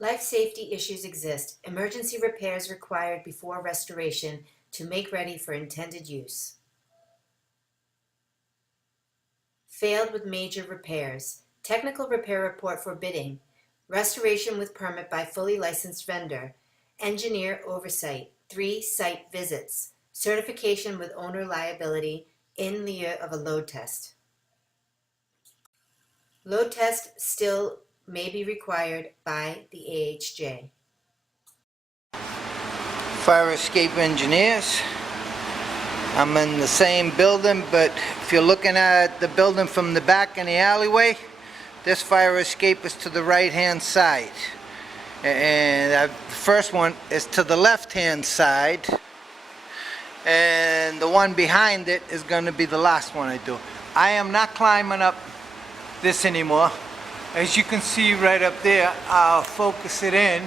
Life safety issues exist. Emergency repairs required before restoration to make ready for intended use. Failed with major repairs. Technical repair report for bidding. Restoration with permit by fully licensed vendor. Engineer oversight. 3 site visits. Certification with owner liability in lieu of a load test. Load test still may be required by the AHJ. Fire escape engineers. I'm in the same building, but if you're looking at the building from the back in the alleyway, this fire escape is to the right hand side, and the first one is to the left hand side, and the one behind it is going to be the last one I do. I am not climbing up this anymore. As you can see right up there, I'll focus it in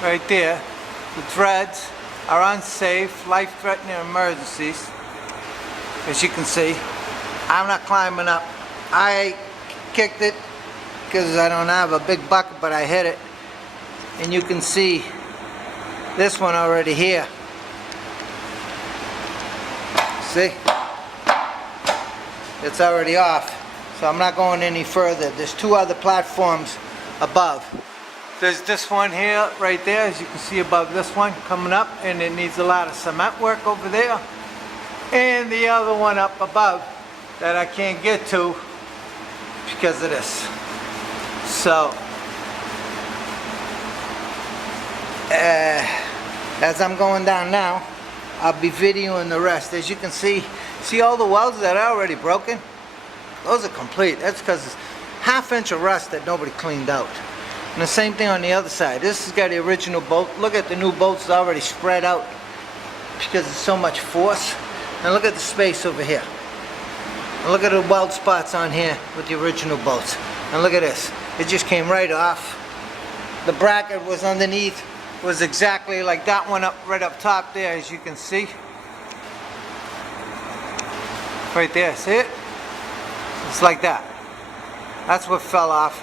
right there. The threads are unsafe, life-threatening emergencies. As you can see, I'm not climbing up. I kicked it because I don't have a big bucket, but I hit it. And you can see this one already here. See? It's already off. So I'm not going any further. There's 2 other platforms above. There's this one here, right there, as you can see above this one coming up, and it needs a lot of cement work over there. And the other one up above that I can't get to because of this. So, as I'm going down now, I'll be videoing the rest. As you can see all the welds that are already broken? Those are complete. That's because it's ½ inch of rust that nobody cleaned out. And the same thing on the other side. This has got the original bolt. Look at the new bolts already spread out because there's so much force. And look at the space over here. And look at the weld spots on here with the original bolts. And look at this. It just came right off. The bracket was underneath, was exactly like that one up right up top there, as you can see. Right there, see it? It's like that. That's what fell off.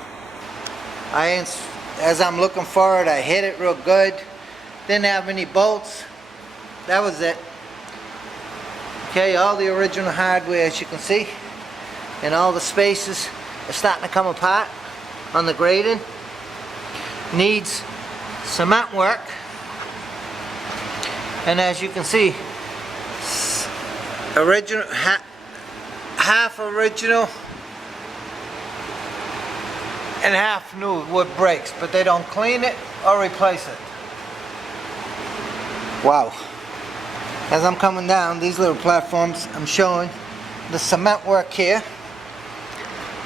As I'm looking for it, I hit it real good. Didn't have any bolts. That was it. Okay, all the original hardware, as you can see, and all the spaces are starting to come apart on the grating. Needs cement work. And as you can see, original, half original and half new wood brakes, but they don't clean it or replace it. Wow. As I'm coming down these little platforms, I'm showing the cement work here.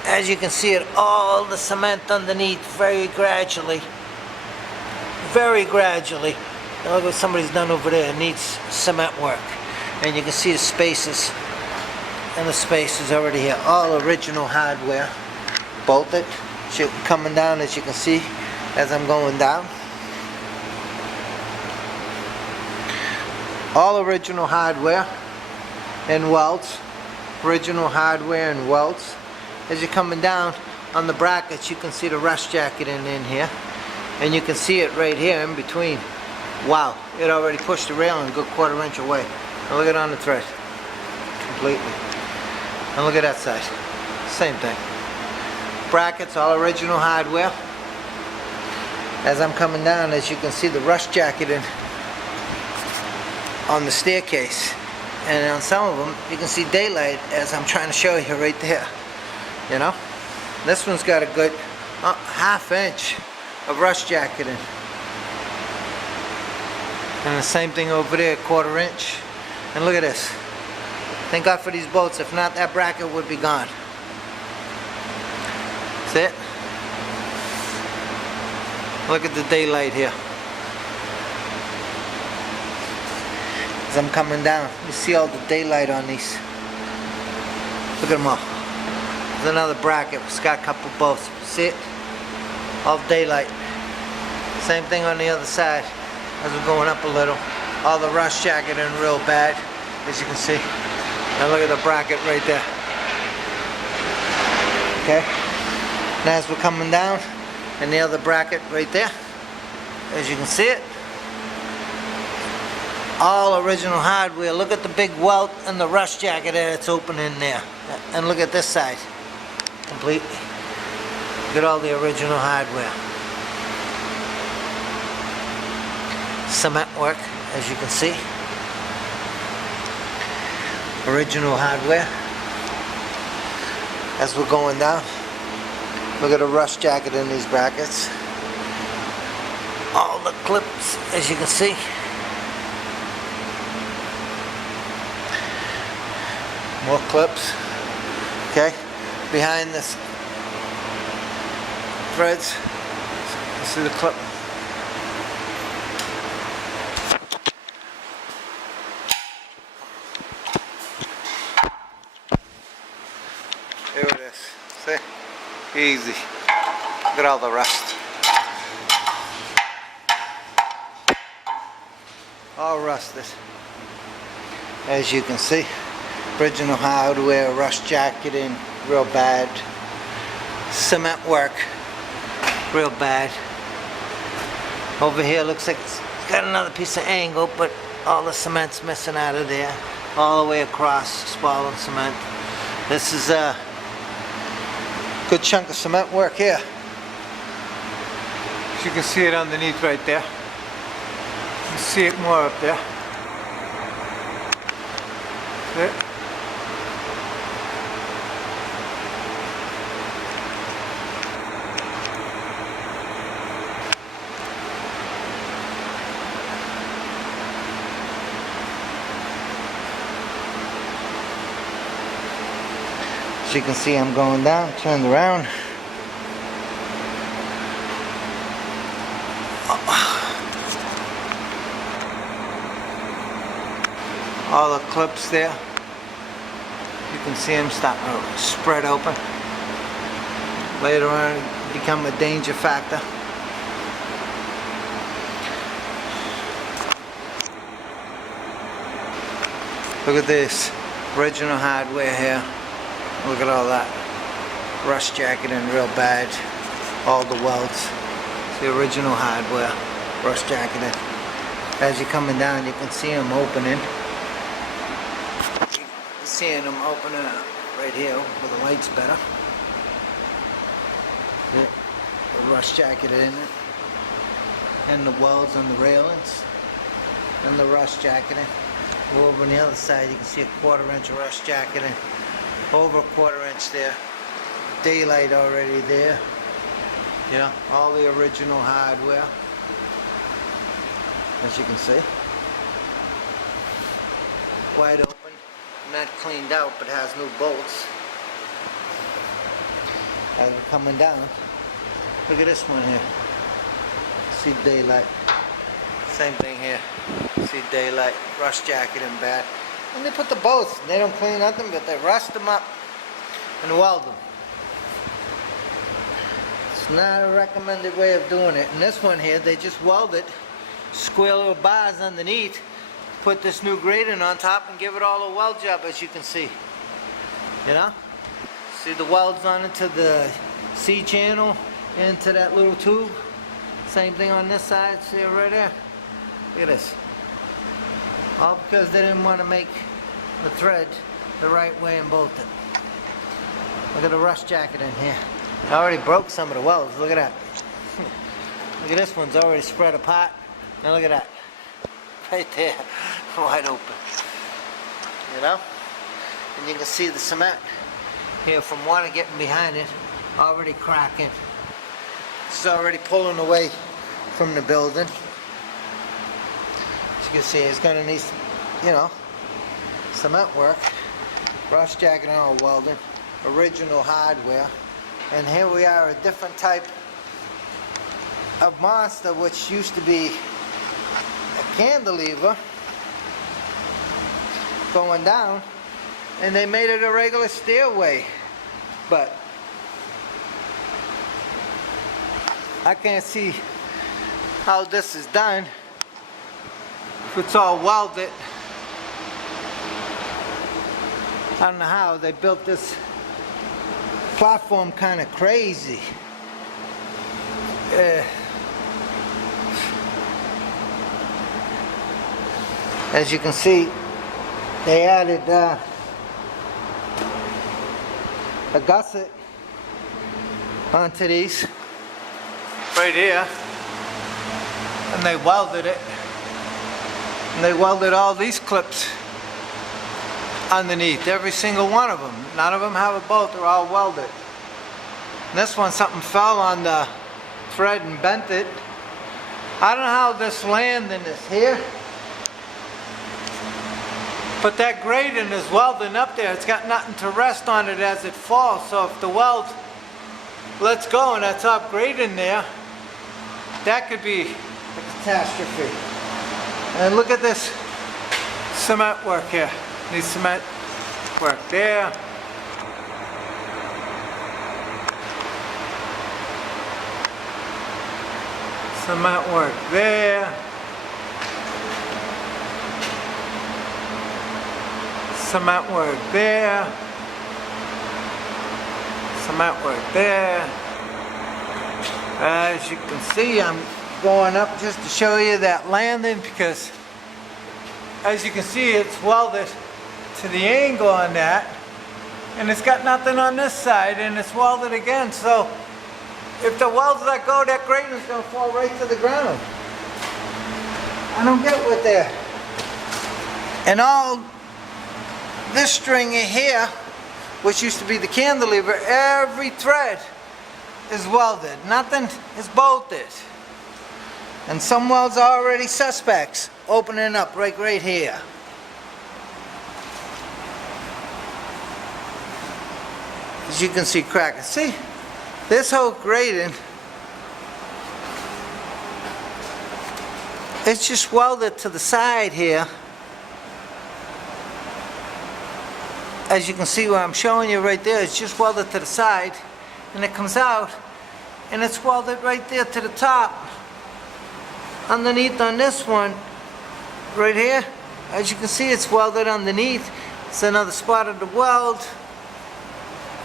As you can see it, all the cement underneath very gradually. Very gradually. And look what somebody's done over there. It needs cement work. And you can see the spaces. And the spaces already here. All original hardware. Bolted. Coming down, as you can see as I'm going down. All original hardware and welds. Original hardware and welds. As you're coming down on the brackets, you can see the rust jacket in here. And you can see it right here in between. Wow, it already pushed the railing a good ½ inch away. And look at it on the thread. Completely. And look at that side. Same thing. Brackets, all original hardware. As I'm coming down, as you can see the rust jacketing on the staircase. And on some of them, you can see daylight as I'm trying to show you right there. You know? This one's got a good ½ inch of rust jacketing. And the same thing over there, ½ inch. And look at this. Thank God for these bolts. If not, that bracket would be gone. That's it. Look at the daylight here. As I'm coming down, you see all the daylight on these. Look at them all. There's another bracket. It's got a couple bolts. See it? All daylight. Same thing on the other side. As we're going up a little, all the rust jacketing real bad, as you can see. Now look at the bracket right there. Okay. Now as we're coming down, and the other bracket right there, as you can see it. All original hardware. Look at the big welt and the rust jacket that's open in there. And look at this side. Completely. Look at all the original hardware. Cement work, as you can see. Original hardware. As we're going down, look at the rust jacket in these brackets. All the clips, as you can see. More clips. Okay, behind this threads, you see the clip. There it is. See? Easy. Look at all the rust. All rusted. As you can see. Original hardware, rust jacketing, real bad. Cement work, real bad. Over here looks like it's got another piece of angle, but all the cement's missing out of there. All the way across, spalling cement. This is a good chunk of cement work here. You can see it underneath right there. You can see it more up there. See it? As you can see, I'm going down, turned around. All the clips there, you can see them starting to spread open. Later on, become a danger factor. Look at this original hardware here. Look at all that rust jacketing real bad. All the welds. It's the original hardware, rust jacketing. As you're coming down, you can see them opening. You're seeing them opening up right here where the light's better. The rust jacketed in it. And the welds on the railings. And the rust jacketing. Over on the other side, you can see a 1/4 inch of rust jacketing. Over a 1/4 inch there. Daylight already there. You know, all the original hardware. As you can see. Wide open. Not cleaned out, but has new bolts. As we're coming down, look at this one here. See daylight. Same thing here. See daylight. Rust jacketing bad. And they put the bolts. They don't clean nothing, but they rust them up and weld them. It's not a recommended way of doing it. And this one here, they just weld it, square little bars underneath, put this new grating on top, and give it all a weld job, as you can see. You know? See the welds on into the C channel, into that little tube. Same thing on this side. See it right there? Look at this. All because they didn't want to make the thread the right way and bolt it. Look at the rust jacket in here. I already broke some of the welds. Look at that. Look at this one's already spread apart. Now look at that. Right there. Wide open. You know? And you can see the cement here from water getting behind it. Already cracking. It's already pulling away from the building. As you can see, it's gonna need, you know, cement work, rust jacket and all welding, original hardware, and here we are, a different type of monster, which used to be a cantilever going down, and they made it a regular stairway, but I can't see how this is done. If it's all welded, I don't know how they built this platform kind of crazy. As you can see, they added a gusset onto these right here, and they welded it, and they welded all these clips underneath, every single one of them. None of them have a bolt, they're all welded. And this one, something fell on the thread and bent it. I don't know how this landing is here, but that grating is welding up there. It's got nothing to rest on it as it falls, so if the weld lets go and that's up grating there, that could be a catastrophe. And look at this cement work here. Needs cement work there. Cement work there. Cement work there. Cement work there. As you can see, I'm going up just to show you that landing, because as you can see, it's welded to the angle on that, and it's got nothing on this side, and it's welded again. So if the welds let go, that grating is going to fall right to the ground. I don't get what they're... And all this string in here, which used to be the cantilever, every thread is welded. Nothing is bolted. And some welds are already suspects, opening up right here. As you can see, cracking. See, this whole grating, it's just welded to the side here. As you can see where I'm showing you right there, it's just welded to the side, and it comes out, and it's welded right there to the top. Underneath on this one, right here, as you can see, it's welded underneath. It's another spot of the weld.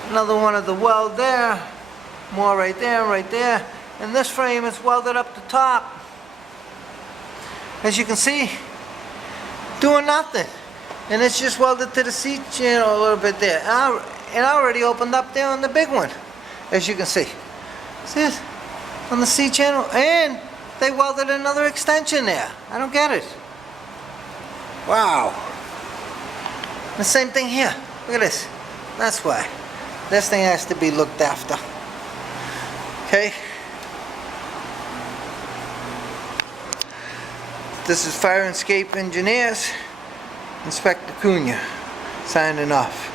Another one of the weld there. More right there, right there. And this frame is welded up the top. As you can see, doing nothing. And it's just welded to the seat channel a little bit there. And I already opened up there on the big one, as you can see. See it? On the seat channel. And they welded another extension there. I don't get it. Wow. The same thing here. Look at this. That's why. This thing has to be looked after. Okay? This is Fire and Escape Engineers. Inspector Cunha, signing off.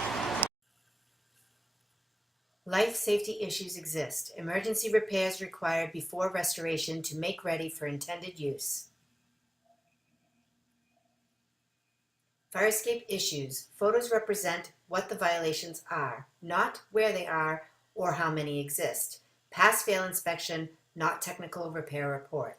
Life safety issues exist. Emergency repairs required before restoration to make ready for intended use. Fire escape issues. Photos represent what the violations are, not where they are or how many exist. Pass-fail inspection, not technical repair report.